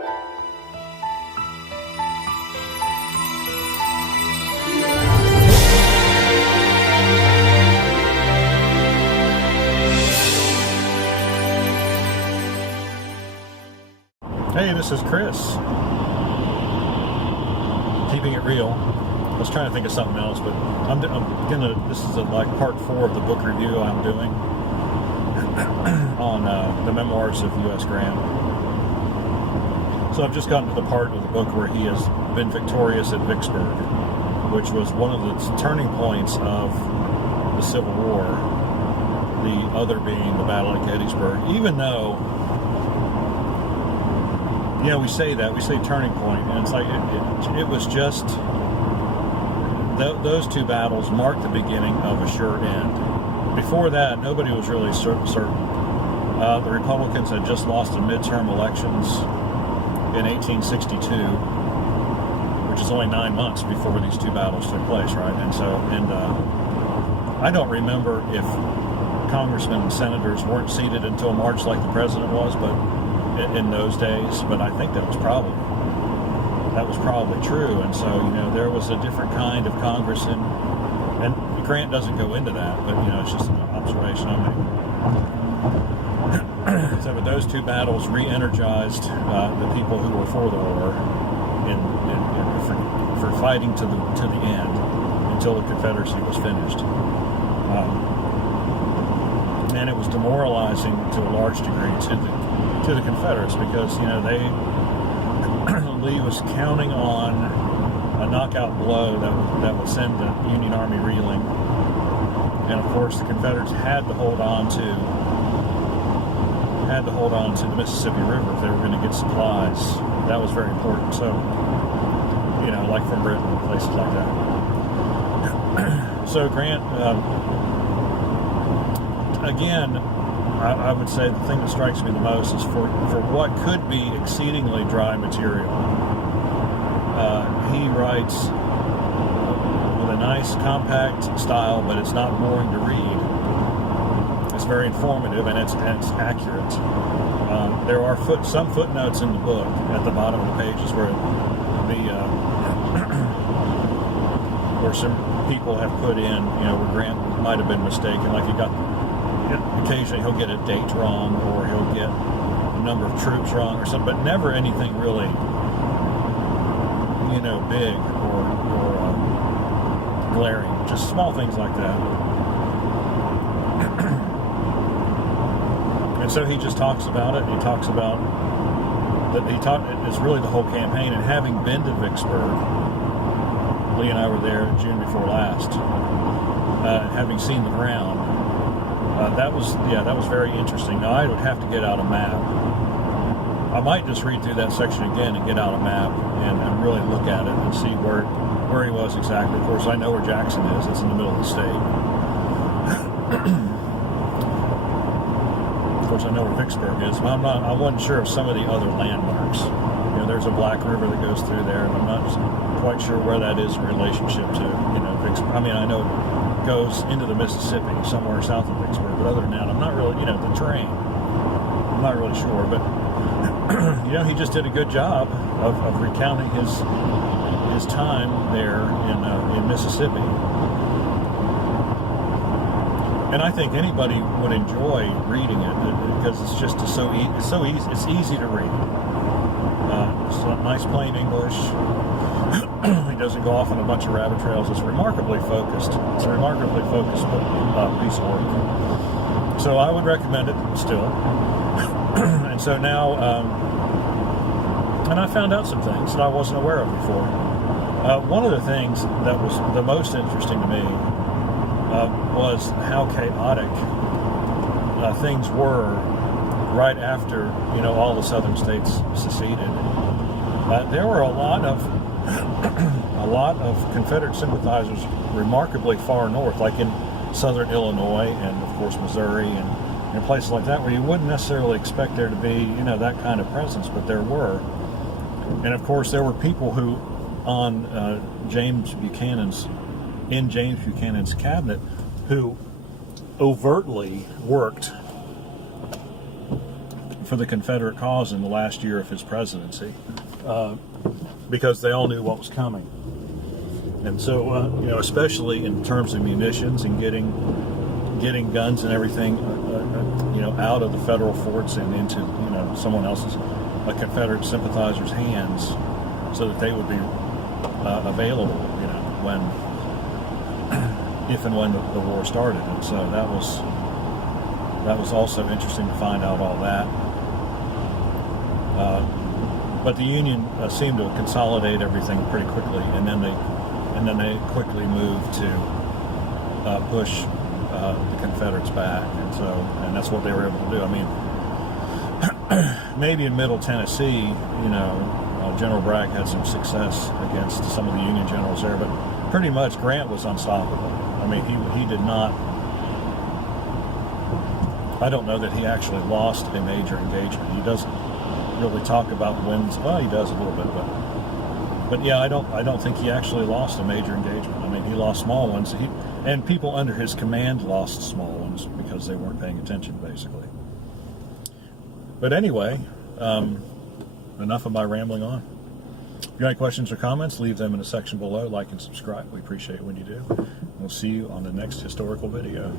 Hey, this is Chris. Keeping it real. I was trying to think of something else, but this is like part 4 of the book review I'm doing on the Memoirs of U.S. Grant. So I've just gotten to the part of the book where he has been victorious at Vicksburg, which was one of the turning points of the Civil War, the other being the Battle of Gettysburg. Even though, we say turning point, and it's like it was just those two battles marked the beginning of a sure end. Before that, nobody was really certain. The Republicans had just lost the midterm elections in 1862, which is only 9 months before these two battles took place, right? And I don't remember if congressmen and senators weren't seated until March like the president was, but in those days, but I think that was probably true. And so, there was a different kind of Congress, and Grant doesn't go into that, but it's just an observation I make. So, but those two battles re-energized the people who were for the war for fighting to the end until the Confederacy was finished. And it was demoralizing to a large degree to the Confederates, because Lee was counting on a knockout blow that would send the Union Army reeling, and of course the Confederates had to hold on to the Mississippi River if they were going to get supplies. That was very important. So, like from Britain and places like that. So Grant, again, I would say the thing that strikes me the most is for what could be exceedingly dry material. He writes with a nice, compact style, but it's not boring to read. It's very informative, and it's accurate. There are some footnotes in the book at the bottom of the pages where where some people have put in, where Grant might have been mistaken, like occasionally he'll get a date wrong, or he'll get a number of troops wrong or something, but never anything really, big or glaring. Just small things like that. And so he just talks about it. He talks about that it's really the whole campaign. And having been to Vicksburg, Lee and I were there June before last, having seen the ground. That was very interesting. Now, I would have to get out a map. I might just read through that section again and get out a map and really look at it and see where he was exactly. Of course, I know where Jackson is. It's in the middle of the state. Of course, I know where Vicksburg is, but I wasn't sure of some of the other landmarks. There's a Black River that goes through there, and I'm not quite sure where that is in relationship to, Vicksburg. I mean, I know it goes into the Mississippi, somewhere south of Vicksburg, but other than that, I'm not really, the terrain, I'm not really sure, but, he just did a good job of recounting his time there in Mississippi. And I think anybody would enjoy reading it, because it's just so easy. It's easy to read. It's nice plain English. He doesn't go off on a bunch of rabbit trails. It's remarkably focused. It's a remarkably focused piece of work. So I would recommend it still. And so now, and I found out some things that I wasn't aware of before. One of the things that was the most interesting to me was how chaotic things were right after, all the southern states seceded. There were a lot of Confederate sympathizers remarkably far north, like in southern Illinois and, of course, Missouri and places like that, where you wouldn't necessarily expect there to be, that kind of presence, but there were. And, of course, there were people who, in James Buchanan's cabinet, who overtly worked for the Confederate cause in the last year of his presidency, because they all knew what was coming. And so, you know, especially in terms of munitions and getting guns and everything, you know, out of the federal forts and into, you know, someone else's, a Confederate sympathizer's hands, so that they would be available, you know, when, if and when the war started. And so that was also interesting to find out all that. But the Union seemed to consolidate everything pretty quickly, and then they quickly moved to push the Confederates back, and that's what they were able to do. I mean, maybe in Middle Tennessee, you know, General Bragg had some success against some of the Union generals there, but pretty much Grant was unstoppable. I mean, he did not. I don't know that he actually lost a major engagement. He doesn't really talk about wins. Well, he does a little bit, but yeah, I don't think he actually lost a major engagement. I mean, he lost small ones. And people under his command lost small ones because they weren't paying attention, basically. But anyway, enough of my rambling on. If you have any questions or comments, leave them in the section below. Like and subscribe. We appreciate it when you do. We'll see you on the next historical video.